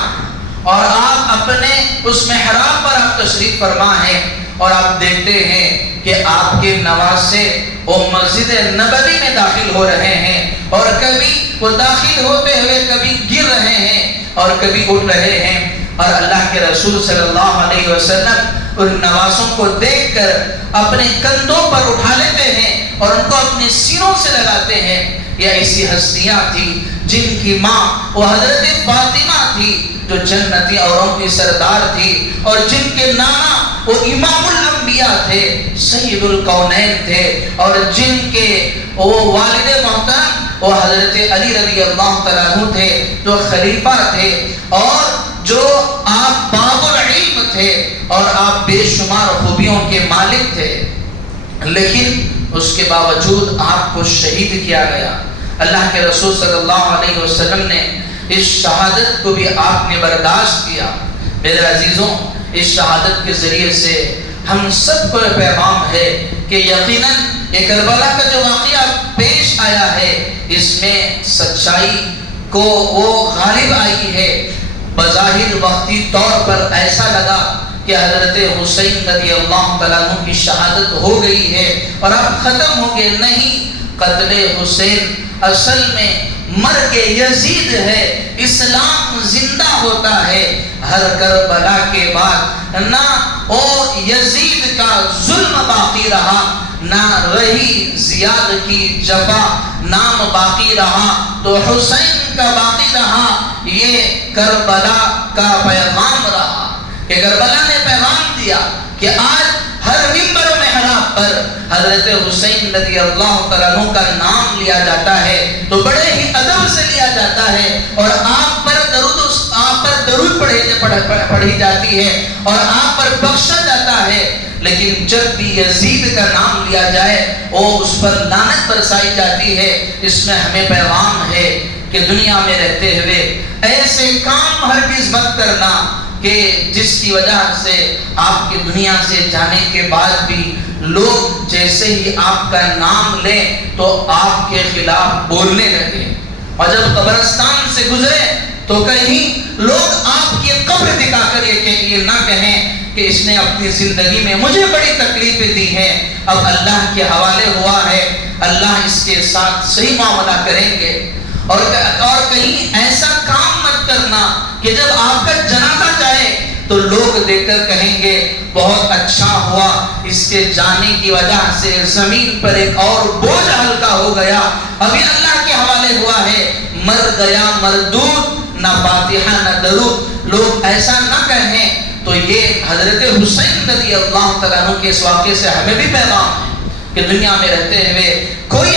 اور آپ اپنے اس محراب پر آپ تشریف فرما ہیں اور آپ دیکھتے ہیں کہ آپ کے نواسے وہ مسجد نبوی میں داخل ہو رہے ہیں اور کبھی وہ داخل ہوتے ہوئے کبھی گر رہے ہیں اور کبھی اٹھ رہے ہیں، اور اللہ کے رسول صلی اللہ علیہ وسلم ان نواسوں کو دیکھ کر اپنے کندھوں پر اٹھا لیتے ہیں اور ان کو اپنے سینوں سے لگاتے ہیں۔ یہ ایسی ہستیاں تھی جن کی ماں وہ حضرت فاطمہ تھی جو جنتی عورتوں کی سردار تھی، اور جن کے نانا وہ امام الانبیاء تھے، سید الکونین تھے، اور جن کے وہ والد محترم وہ حضرت علی رضی اللہ تعالیٰ عنہ تھے جو خلیفہ تھے، اور جو آپ باب العلم تھے اور آپ بے شمار خوبیوں کے مالک تھے، لیکن اس کے باوجود آپ کو شہید کیا گیا۔ اللہ کے رسول صلی اللہ علیہ وسلم نے اس شہادت کو بھی آپ نے برداشت کیا۔ میرے عزیزوں، اس شہادت کے ذریعے سے ہم سب کو یہ پیغام ہے کہ یقیناً یہ کربلا کا جو واقعہ پیش آیا ہے اس میں سچائی کو وہ غالب آئی ہے۔ بظاہر وقتی طور پر ایسا لگا کہ حضرت حسین رضی اللہ تعالیٰ عنہ کی شہادت ہو گئی ہے اور اب ختم ہو گئے، نہیں، قتل حسین اصل میں مرگ یزید ہے۔ اسلام زندہ ہوتا ہے ہر کربلا کے بعد، نہ او یزید کا ظلم باقی رہا، نہ رہی زیاد کی جفا، نام باقی رہا تو حسین کا باقی رہا۔ یہ کربلا کا پیغام رہا کہ کربلا نے پیغام دیا کہ آج ہر ممبر و محراب پر حضرت حسین رضی اللہ تعالیٰ عنہ کا نام لیا جاتا ہے تو بڑے ہی ادب سے لیا جاتا ہے، اور آپ پر درود پڑھی جاتی ہے اور آپ پر بخشا جاتا ہے، لیکن جب بھی یزید کا نام لیا جائے وہ اس پر لعنت برسائی جاتی ہے۔ اس میں ہمیں پیغام ہے کہ دنیا میں رہتے ہوئے ایسے کام ہرگز مت کرنا کہ جس کی وجہ سے آپ کی دنیا سے جانے کے بعد بھی لوگ جیسے ہی آپ کا نام لیں تو آپ کے خلاف بولنے لگے، اور جب قبرستان سے گزرے تو کہیں لوگ آپ کی قبر دکھا کر یہ نہ کہیں کہ اس نے اپنی زندگی میں مجھے بڑی تکلیفیں دی ہیں، اب اللہ کے حوالے ہوا ہے، اللہ اس کے ساتھ صحیح معاملہ کریں گے۔ اور کہیں ایسا کام مت کرنا کہ جب آپ کا جنازہ جائے تو لوگ دیکھ کر کہیں گے بہت اچھا ہوا، اس کے جانے کی وجہ سے زمین پر ایک اور بوجھ ہلکا ہو گیا۔ ابھی اللہ کے حوالے ہوا ہے، مر گیا مردود، نہ فاتحہ نہ درود، لوگ ایسا نہ کہیں۔ تو یہ حضرت حسین رضی اللہ تعالیٰ عنہ کے اس واقعے سے ہمیں بھی پیغام ہے کہ دنیا میں رہتے ہوئے کوئی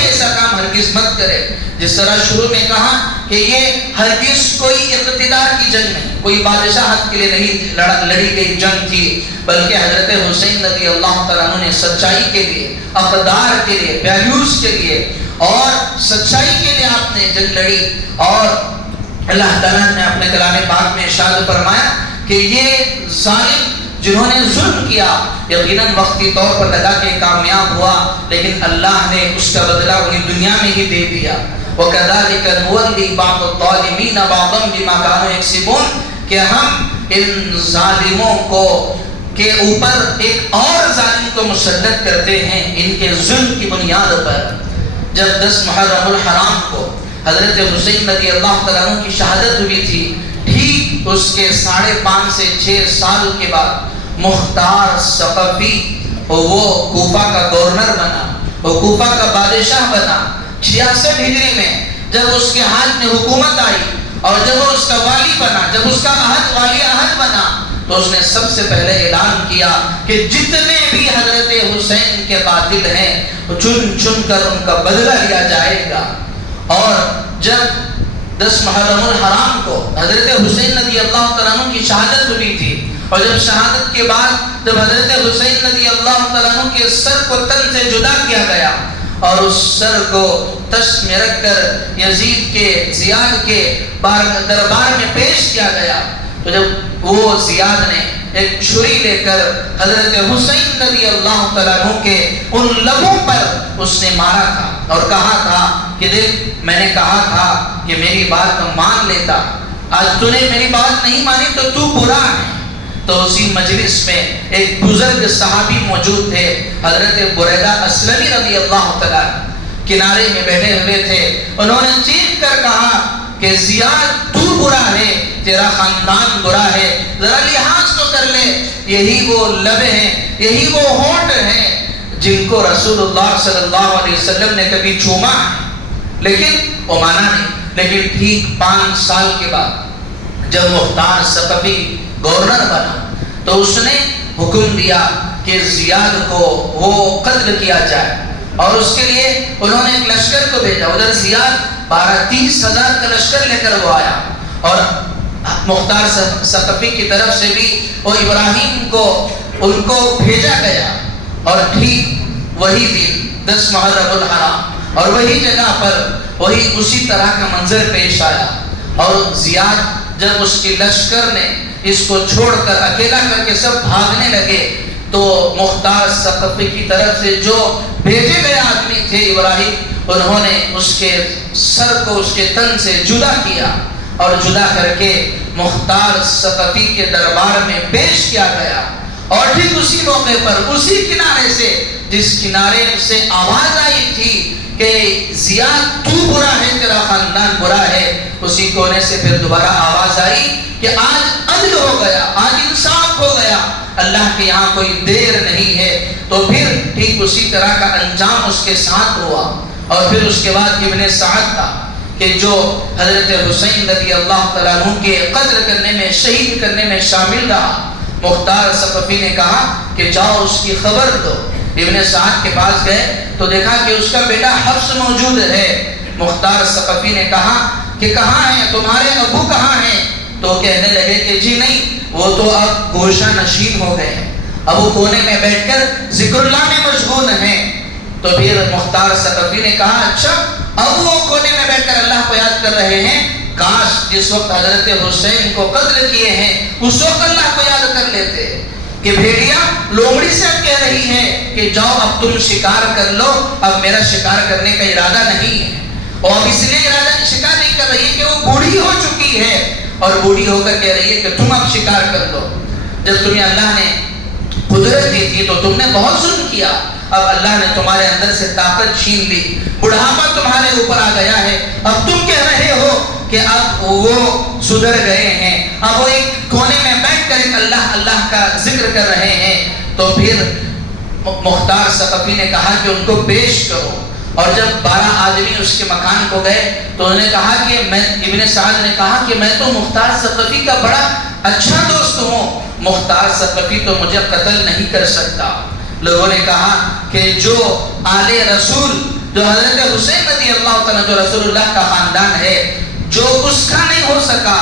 کرے. جس طرح شروع میں کہا کہ یہ ہرگز کوئی اقتدار کی جنگ نہیں، کوئی بادشاہت کے لیے نہیں لڑی گئی جنگ تھی، بلکہ حضرت حسین رضی اللہ تعالیٰ عنہ نے سچائی کے لیے، اقدار کے لیے، ویلیوز کے لیے اور سچائی کے لیے آپ نے جنگ لڑی. اور اللہ تعالیٰ نے اپنے کلام پاک میں ارشاد فرمایا کہ یہ ظالم جنہوں نے ظلم کیا یقیناً وقتی طور پر لگا کہ کامیاب ہوا، لیکن اللہ نے اس کا بدلہ انہیں دنیا میں ہی دے دیا. وَكَذَلِكَ نُوَلِّي بَعْضَ الظَّالِمِينَ بَعْضًا بِمَا كَانُوا يَكْسِبُونَ کہ ہم ان ظالموں کو کے اوپر ایک اور ظالم کو مسلط کرتے ہیں ان کے ظلم کی بنیاد پر. جب 10 محرم الحرام کو حضرت حسین رضی اللہ تعالیٰ عنہ کی شہادت ہوئی تھی، ٹھیک اس کے 5.5 سے 6 سال کے بعد مختار ثقفی وہ کوفہ کا گورنر بنا، وہ کوفہ کا بادشاہ بنا. 66 ہجری میں جب اس کے ہاتھ میں حکومت آئی اور جب وہ اس کا والی بنا، جب اس کا والی عہد بنا، تو اس نے سب سے پہلے اعلان کیا کہ جتنے بھی حضرت حسین کے قاتل ہیں چن چن کر ان کا بدلہ لیا جائے گا. اور جب 10 محرم الحرام کو حضرت حسین رضی اللہ تعالیٰ عنہ کی شہادت ہوئی تھی، اور جب شہادت کے بعد جب حضرت حسین رضی اللہ تعالیٰ عنہ کے سر کو تن سے جدا کیا گیا اور اس سر کو تشت میں رکھ کر یزید کے زیاد کے دربار میں پیش کیا گیا، تو جب وہ زیاد نے ایک چھری لے کر حضرت حسین رضی اللہ تعالیٰ عنہ کے ان لبوں پر اس نے مارا تھا اور کہا تھا کہ دیکھ میں نے کہا تھا کہ میری بات مان لیتا، آج تو نے میری بات نہیں مانی تو برا ہے. تو اسی مجلس میں ایک بزرگ صحابی موجود تھے، حضرت بریدہ اسلمی رضی اللہ تعالیٰ کنارے میں بیٹھے ہوئے تھے. انہوں نے چیخ کر کہا کہ زیاد تو برا ہے، تیرا خاندان برا ہے، ذرا لحاظ تو کر لے. یہی وہ لبیں ہیں، یہی وہ ہونٹ ہیں جن کو رسول اللہ صلی اللہ علیہ وسلم نے کبھی چوما ہے، لیکن وہ مانا نہیں. لیکن ٹھیک 5 سال کے بعد جب مختار ثقفی گورنر بنا تو اس نے حکم دیا کہ زیاد کو وہ قتل کیا جائے، اور اس کے لیے انہوں نے ایک لشکر کو بھیجا. ادھر زیاد 12-30 ہزار کا لشکر لے کر وہ آیا، اور مختار ثقفی کی طرف سے بھی وہ ابراہیم کو ان کو بھیجا گیا. اور ٹھیک وہی دن 10 محرم الحرام اور وہی جگہ پر وہی اسی طرح کا منظر پیش آیا. اور زیاد جب اس کی لشکر نے اس کو چھوڑ کر اکیلا کر کے سب بھاگنے لگے، تو مختار ثقفی کی طرف سے جو بھیجے گئے آدمی تھے ابراہیم، انہوں نے اس کے سر کو اس کے تن سے جدا کیا اور جدا کر کے مختار ثقفی کے دربار میں پیش کیا گیا. اور ٹھیک اسی موقع پر اسی کنارے سے جس کنارے سے آواز آئی تھی کہ زیاد تو برا ہے، تیرا خاندان برا ہے، اسی کونے سے پھر دوبارہ آواز آئی کہ آج عدل ہو گیا، آج انصاف ہو گیا، اللہ کے یہاں کوئی دیر نہیں ہے. تو پھر ٹھیک اسی طرح کا انجام اس کے ساتھ ہوا. اور پھر اس کے بعد ابن سعد تھا کہ جو حضرت حسین رضی اللہ تعالیٰ عنہ کے قتل کرنے میں، شہید کرنے میں شامل رہا. مختار ثقفی نے کہا کہ جاؤ اس کی خبر دو. ابن سعد کے پاس گئے تو دیکھا کہ اس کا بیٹا حفص موجود ہے. مختار ثقفی نے کہا کہ کہاں ہیں تمہارے ابو، کہاں ہیں؟ تو کہنے لگے کہ جی نہیں، وہ تو اب گوشہ نشین ہو گئے ہیں، اب وہ کونے میں بیٹھ کر ذکر اللہ میں مشغول ہیں. تو پھر مختار ثقفی نے کہا اچھا اب وہ کونے میں بیٹھ کر اللہ کو یاد کر رہے ہیں، کاش جس وقت حضرت حسین کو قتل کیے ہیں اس وقت اللہ کو یاد کر لیتے. کہ بھیڑیا لومڑی سے اب کہہ رہی ہے کہ جاؤ اب تم شکار کر لو، اب میرا شکار کرنے کا ارادہ نہیں ہے. اور اب اس لیے ارادہ شکار نہیں کر رہی ہے کہ وہ بوڑھی ہو چکی ہے، اور بوڑھی ہو کر کہہ رہی ہے کہ تم اب شکار کر لو. جب تمہیں اللہ نے قدرت دی تھی تو تم نے بہت ظلم کیا، اب اللہ نے تمہارے اندر سے طاقت چھین لی، بڑھاپا تمہارے اوپر آ گیا ہے، اب تم کہہ رہے ہو کہ اب وہ سدھر گئے ہیں، اب وہ ایک کونے میں بیٹھ کر ایک اللہ کا ذکر کر رہے ہیں. تو پھر مختار ثقفی نے کہا کہ ان کو پیش کرو. اور جب 12 آدمی اس کے مکان کو گئے تو انہوں نے کہا کہ ابن سعد نے کہا کہ میں تو مختار ثقفی کا بڑا اچھا دوست ہوں، مختار ثقفی تو مجھے قتل نہیں کر سکتا. لوگوں نے کہا کہ جو آل رسول جو حضرت حسین رضی اللہ تعالیٰ جو رسول اللہ کا خاندان ہے، جو اس کا نہیں ہو سکا،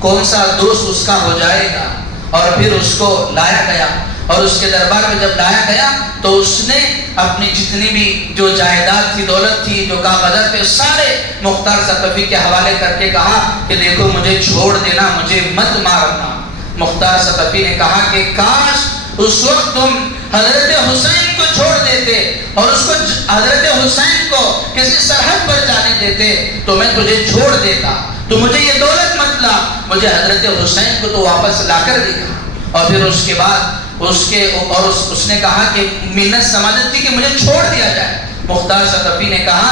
کون سا دوست اس کا ہو جائے گا؟ اور پھر اس کو لایا گیا، اور اس کے دربار میں جب لایا گیا تو اس نے اپنی جتنی بھی جو جائیداد تھی، دولت تھی، جو کاغذات تھے، سارے مختار ثقفی کے حوالے کر کے کہا کہ دیکھو مجھے چھوڑ دینا، مجھے مت مارنا۔ مختار ثقفی نے کہا کہ کاش اس وقت تم حضرت حسین کو چھوڑ دیتے اور اس کو حضرت حسین کو کسی سرحد پر جانے دیتے تو میں تجھے چھوڑ دیتا، تو مجھے یہ دولت مت لا، مجھے حضرت حسین کو تو واپس لا کر دکھا۔ اور پھر اس کے بعد اس نے کہا کہ منت سماجت تھی کہ مجھے چھوڑ دیا جائے۔ مختار ثقفی نے کہا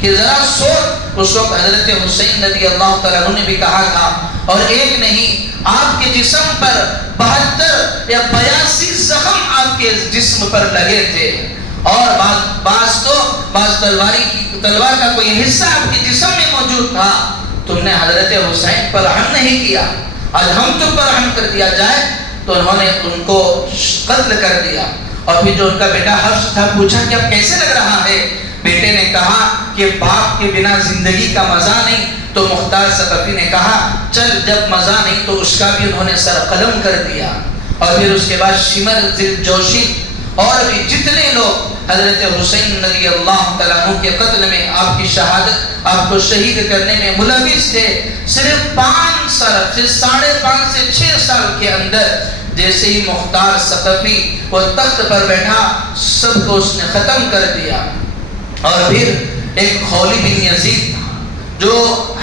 کہ ذرا سوچ، اس وقت حضرت حسین رضی اللہ تعالیٰ عنہ نے بھی کہا تھا، اور ایک نہیں آپ کے جسم پر 72 یا 82 زخم آپ کے جسم پر لگے تھے، اور بعض تلوار کا کوئی حصہ آپ کے جسم میں موجود تھا، تم نے حضرت حسین پر رحم نہیں کیا، آج ہم تم پر رحم کر دیا جائے۔ تو انہوں نے ان کو قتل کر دیا۔ اور پھر جو ان کا بیٹا حفص تھا پوچھا کہ اب کیسے لگ رہا ہے؟ بیٹے نے کہا کہ باپ کے بنا زندگی کا مزہ نہیں۔ تو مختار ثقفی نے کہا چل جب مزہ نہیں تو اس کا بھی انہوں نے سر قلم کر دیا۔ اور پھر اس کے بعد شمر ذوالجوشی اور بھی جتنے لوگ حضرت حسین رضی اللہ تعالیٰ عنہ کے قتل میں، آپ کی شہادت، آپ کو شہید کرنے میں ملوث تھے، صرف 5 سال، صرف 5.5 سے 6 سال کے اندر جیسے ہی مختار ثقفی وہ تخت پر بیٹھا سب کو اس نے ختم کر دیا۔ اور پھر ایک خولی بن یزید تھا جو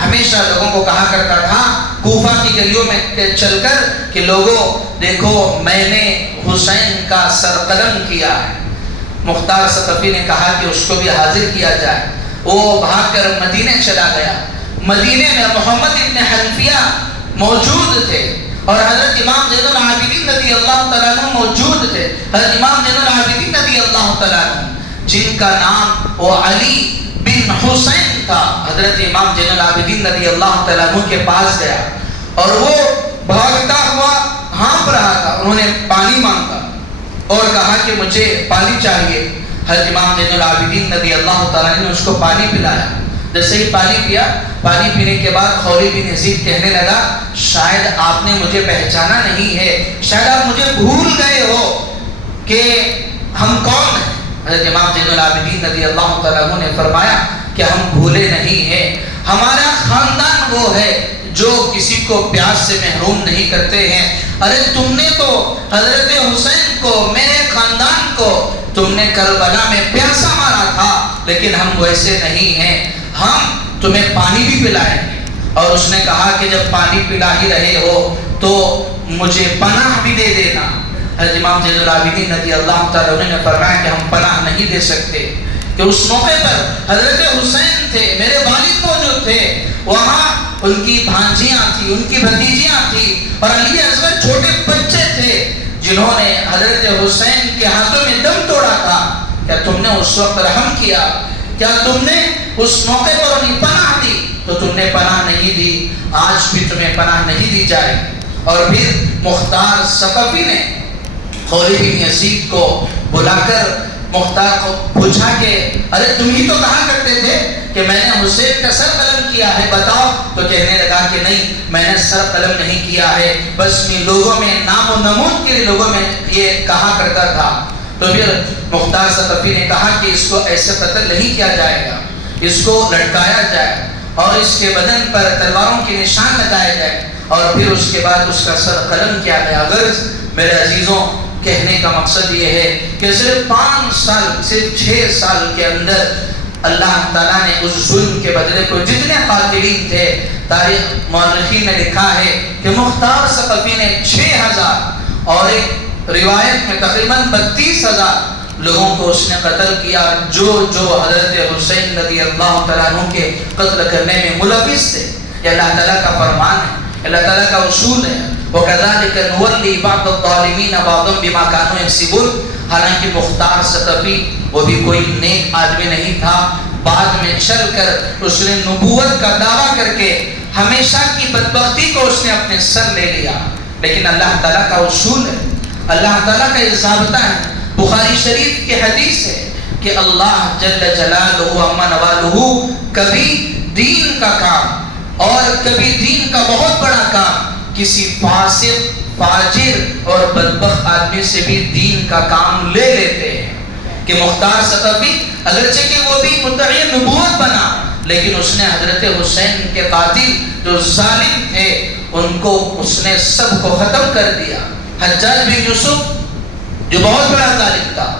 ہمیشہ لوگوں کو کہا کرتا تھا کوفہ کی گلیوں میں چل کر کہ لوگوں دیکھو میں نے حسین کا سر قلم کیا ہے۔ مختار ثقفی نے کہا کہ اس کو بھی حاضر کیا جائے۔ وہ بھاگ کر مدینے چلا گیا۔ مدینے میں محمد ابن حنفیہ موجود تھے اور حضرت امام زین العابدین رضی اللہ تعالیٰ عنہ موجود تھے۔ حضرت امام زین العابدین رضی اللہ تعالیٰ عنہ جن کا نام وہ علی بن حسین تھا، حضرت امام زین العابدین رضی اللہ تعالیٰ عنہ کے پاس گیا اور وہ بھاگتا ہوا ہانپ رہا تھا۔ انہوں نے پانی مانگا اور کہا کہ مجھے پانی چاہیے۔ حضرت امام زین العابدین رضی اللہ تعالیٰ نے اس کو پانی پلایا۔ جیسے ہی پانی پیا، پانی پینے کے بعد خولی بن یزید کہنے لگا شاید آپ نے مجھے پہچانا نہیں ہے، شاید آپ مجھے بھول گئے ہو کہ ہم کون ہیں۔ حضرت امام زین العابدین رضی اللہ تعالیٰ عنہ نے فرمایا کہ ہم بھولے نہیں ہیں، ہمارا خاندان وہ ہے جو کسی کو پیاس سے محروم نہیں کرتے ہیں۔ ارے تم نے تو حضرت حسین کو، میرے خاندان کو تم نے کربلا میں پیاسا مارا تھا، لیکن ہم ویسے نہیں ہیں، ہم تمہیں پانی بھی پلائیں گے۔ اور اس نے کہا کہ جب پانی پلا ہی رہے ہو تو مجھے پناہ بھی دے دینا۔ حضرت امام زین العابدین رضی اللہ تعالیٰ عنہ نے فرمایا کہ ہم پناہ نہیں دے سکتے، کہ اس موقع پر حضرت حسین تھے، میرے والد موجود تھے، وہاں ان کی بھانجیاں تھیں، ان کی بھتیجیاں تھیں، اور علی اصغر چھوٹے بچے تھے جنہوں نے حضرت حسین کے ہاتھوں میں دم توڑا تھا۔ کیا تم نے اس وقت رحم کیا؟ کیا تم نے اس موقع پر انہیں پناہ دی؟ تو تم نے پناہ نہیں دی، آج بھی تمہیں پناہ نہیں دی جائے۔ اور پھر مختار ثقفی نے خولی بن یزید کو بلا کر مختار کو پوچھا کہ ارے تم ہی تو کہا کرتے تھے کہ میں نے حسین کا سر قلم کیا ہے، بتاؤ۔ تو کہنے لگا کہ نہیں، میں نے سر قلم نہیں کیا ہے، بس میں لوگوں میں نام و نمود کے لیے لوگوں میں یہ کہا کرتا تھا۔ تو پھر مختار ثقفی نے کہا کہ اس کو ایسے قتل نہیں کیا جائے گا، اس کو لٹکایا جائے اور اس کے بدن پر تلواروں کے نشان لگائے جائے، اور پھر اس کے بعد اس کا سر قلم کیا گیا۔ غرض میرے عزیزوں، کہنے کا مقصد یہ ہے کہ صرف 5 سال، صرف 6 سال کے اندر اللہ تعالیٰ نے اس ظلم کے بدلے کو جتنے قاتلین تھے، تاریخ مورخین نے لکھا ہے کہ مختار ثقفی نے 6000 اور ایک روایت میں تقریباً 32,000 لوگوں کو اس نے قتل کیا، جو حضرت حسین رضی اللہ تعالیٰ عنہ کے قتل کرنے میں ملوث تھے۔ یہ اللہ تعالیٰ کا فرمان ہے، اللہ تعالیٰ کا اصول ہے۔ وَكَذَلِكَ نُوَلِّي بَعْضَ الظَّالِمِينَ بَعْضًا بِمَا كَانُوا يَكْسِبُونَ۔ حالانکہ مختار ثقفی وہ بھی کوئی نیک آدمی نہیں تھا، بعد میں چل کر اس نے نبوت کا دعویٰ کر کے ہمیشہ کی بدبختی کو اس نے اپنے سر لے لیا۔ لیکن اللہ تعالیٰ کا اصول ہے، اللہ تعالیٰ کا یہ ضابطہ ہے۔ بخاری شریف کی حدیث ہے کہ اللہ جل جلالہ عما نوالہ کبھی دین کا کام اور کبھی دین کا بہت بڑا کام کسی فاسق فاجر اور بدبخت آدمی سے بھی دین کا کام لے لیتے ہیں. کہ مختار ثقفی اگرچہ کہ وہ بھی مدعی نبوت بنا لیکن اس نے حضرت حسین کے قاتل جو ظالم تھے ان کو اس نے سب کو ختم کر دیا. حجاج بن یوسف جو بہت بڑا ظالم تھا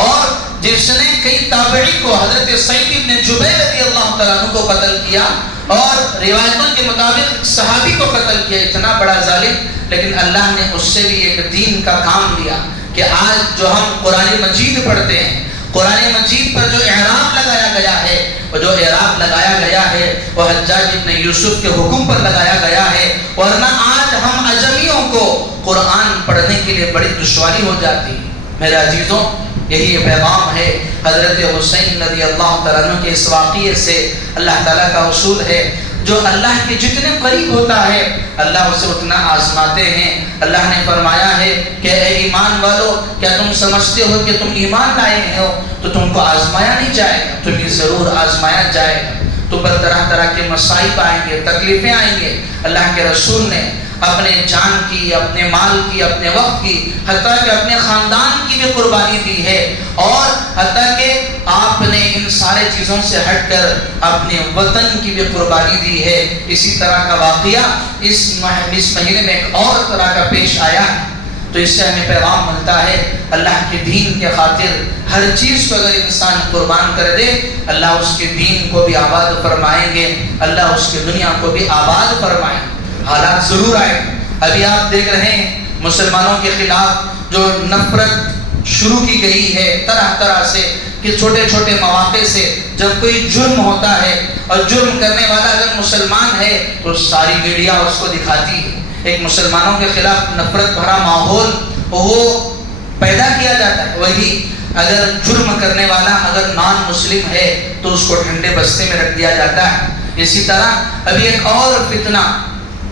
اور جس نے کئی تابعین کو حضرت سعید بن جبیر رضی اللہ تعالیٰ عنہ کو قتل کیا اور روایتوں کے مطابق صحابی کو قتل کیا, اتنا بڑا ظالم, لیکن اللہ نے اس سے بھی ایک دین کا کام لیا. کہ آج جو ہم قرآن مجید پڑھتے ہیں, قرآن مجید پر جو اعراب لگایا گیا ہے, وہ جو اعراب لگایا گیا ہے وہ حجاج ابن یوسف کے حکم پر لگایا گیا ہے, ورنہ آج ہم عجمیوں کو قرآن پڑھنے کے لیے بڑی دشواری ہو جاتی ہے. میرے عزیزوں, یہی پیغام ہے حضرت حسین رضی اللہ تعالیٰ عنہ کے اس واقعے سے. اللہ تعالیٰ کا اصول ہے جو اللہ کے جتنے قریب ہوتا ہے اللہ اسے اتنا آزماتے ہیں. اللہ نے فرمایا ہے کہ اے ایمان والو, کیا تم سمجھتے ہو کہ تم ایمان لائے ہو تو تم کو آزمایا نہیں جائے گا؟ تمہیں ضرور آزمایا جائے گا. تم پر طرح طرح کے مصائب آئیں گے, تکلیفیں آئیں گے. اللہ کے رسول نے اپنے جان کی, اپنے مال کی, اپنے وقت کی, حتیٰ کہ اپنے خاندان کی بھی قربانی دی ہے, اور حتیٰ کہ آپ نے ان سارے چیزوں سے ہٹ کر اپنے وطن کی بھی قربانی دی ہے. اسی طرح کا واقعہ اس مہینے میں ایک اور طرح کا پیش آیا ہے. تو اس سے ہمیں پیغام ملتا ہے اللہ کے دین کے خاطر ہر چیز کو اگر انسان قربان کر دے اللہ اس کے دین کو بھی آباد فرمائیں گے, اللہ اس کی دنیا کو بھی آباد فرمائیں گے. حالات ضرور آئے. ابھی آپ دیکھ رہے ہیں مسلمانوں کے خلاف جو نفرت شروع کی گئی ہے طرح طرح سے, کہ چھوٹے چھوٹے مواقع سے جب کوئی جرم ہوتا ہے اور جرم کرنے والا اگر مسلمان ہے تو ساری میڈیا اس کو دکھاتی ہے. ایک مسلمانوں کے خلاف نفرت بھرا ماحول وہ پیدا کیا جاتا ہے. وہی اگر جرم کرنے والا اگر نان مسلم ہے تو اس کو ٹھنڈے بستے میں رکھ دیا جاتا ہے. اسی طرح ابھی ایک اور فتنہ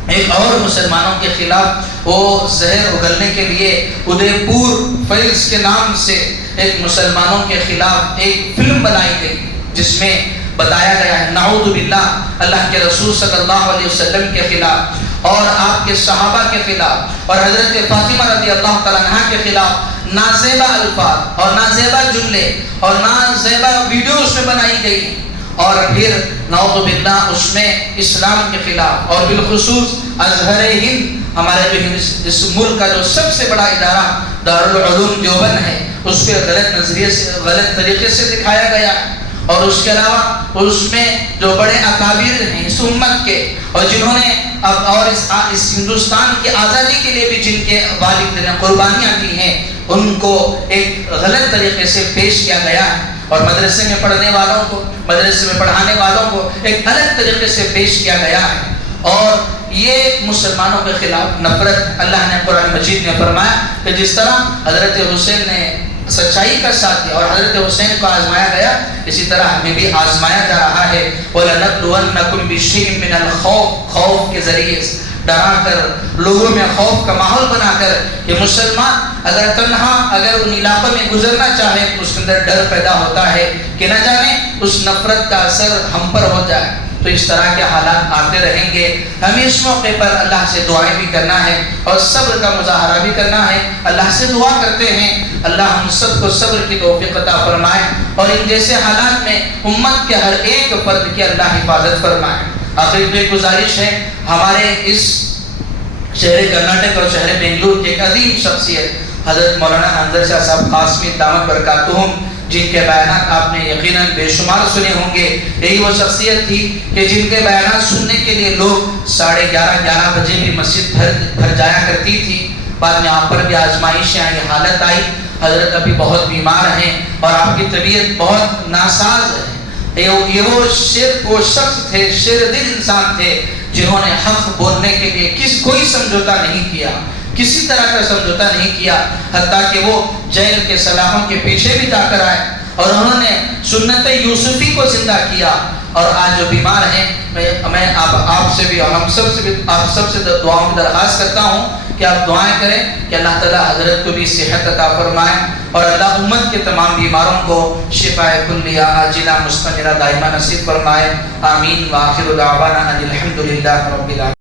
ایک اور مسلمانوں کے خلاف وہ زہر اگلنے کے لیے ادے پور فیلز کے نام سے ایک مسلمانوں کے خلاف ایک فلم بنائی گئی جس میں بتایا گیا ہے نعوذ باللہ اللہ کے رسول صلی اللہ علیہ وسلم کے خلاف اور آپ کے صحابہ کے خلاف اور حضرت فاطمہ رضی اللہ تعالیٰ عنہ کے خلاف نازیبہ الفاظ اور نازیبہ جملے اور نازیبہ ویڈیو اس میں بنائی گئی. اور پھر نعوذ باللہ اس میں اسلام کے خلاف اور بالخصوص ازہر ہند ہمارے اس ملک کا جو سب سے بڑا ادارہ دارالعلوم دیوبند ہے اس کے غلط نظریے سے غلط طریقے سے دکھایا گیا. اور اس کے علاوہ اس میں جو بڑے اکابر ہیں اس امت کے اور جنہوں نے اور اس ہندوستان کی آزادی کے لیے بھی جن کے والد نے قربانیاں دی ہیں ان کو ایک غلط طریقے سے پیش کیا گیا ہے. اور مدرسے میں پڑھنے والوں کو مدرسے میں پڑھانے والوں کو ایک الگ طریقے سے پیش کیا گیا ہے. اور یہ مسلمانوں کے خلاف نفرت اللہ نے قرآن مجید میں فرمایا کہ جس طرح حضرت حسین نے سچائی کا ساتھ دیا اور حضرت حسین کو آزمایا گیا اسی طرح ہمیں بھی آزمایا جا رہا ہے. وَلَنَبْلُوَنَّكُمْ بِشَيْءٍ مِّنَ الْخَوْفِ خوف کے ذریعے ڈرا کر لوگوں میں خوف کا ماحول بنا کر کہ مسلمان اگر تنہا اگر ان علاقوں میں گزرنا چاہے تو اس کے اندر ڈر پیدا ہوتا ہے کہ نہ جانے اس نفرت کا اثر ہم پر ہو جائے. تو اس طرح کے حالات آتے رہیں گے. ہمیں اس موقع پر اللہ سے دعائیں بھی کرنا ہے اور صبر کا مظاہرہ بھی کرنا ہے. اللہ سے دعا کرتے ہیں اللہ ہم سب کو صبر کی توفیق عطا فرمائے اور ان جیسے حالات میں امت کے ہر ایک فرد کی اللہ حفاظت فرمائے. آخر میں گزارش ہے ہمارے اس شہر کرناٹک اور شہر بنگلور کے ایک عظیم شخصیت حضرت مولانا انظر شاہ صاحب قاسمی دامت برکاتہم جن کے بیانات آپ نے یقیناً بے شمار سنے ہوں گے. یہی وہ شخصیت تھی کہ جن کے بیانات سننے کے لیے لوگ 11:30 بجے بھی مسجد بھر جایا کرتی تھی. بعد میں آپ پر بھی آزمائشیں آئی, حالت آئی, حضرت ابھی بہت بیمار ہیں اور آپ کی طبیعت بہت ناساز ہے. یہ وہ شخص تھے, شیر دل انسان تھے جنہوں نے حق بولنے کے لیے کوئی سمجھوتا نہیں کیا, کسی طرح کا سمجھوتا نہیں کیا. حتیٰ کہ وہ جیل کے سلاخوں کے پیچھے بھی جا کر آئے اور انہوں نے سنت یوسفی کو زندہ کیا اور آج جو بیمار ہیں میں آپ سے بھی اور ہم سب سے بھی آپ سب سے دعاؤں کی درخواست کرتا ہوں کہ آپ دعائیں کریں کہ اللہ تعالیٰ حضرت کو بھی صحت عطا فرمائیں اور اللہ امت کے تمام بیماروں کو شفاء کلیہ عاجلہ مستمرہ دائمہ نصیب فرمائے. آمین. وآخر دعوانا ان الحمد للہ رب العالمین.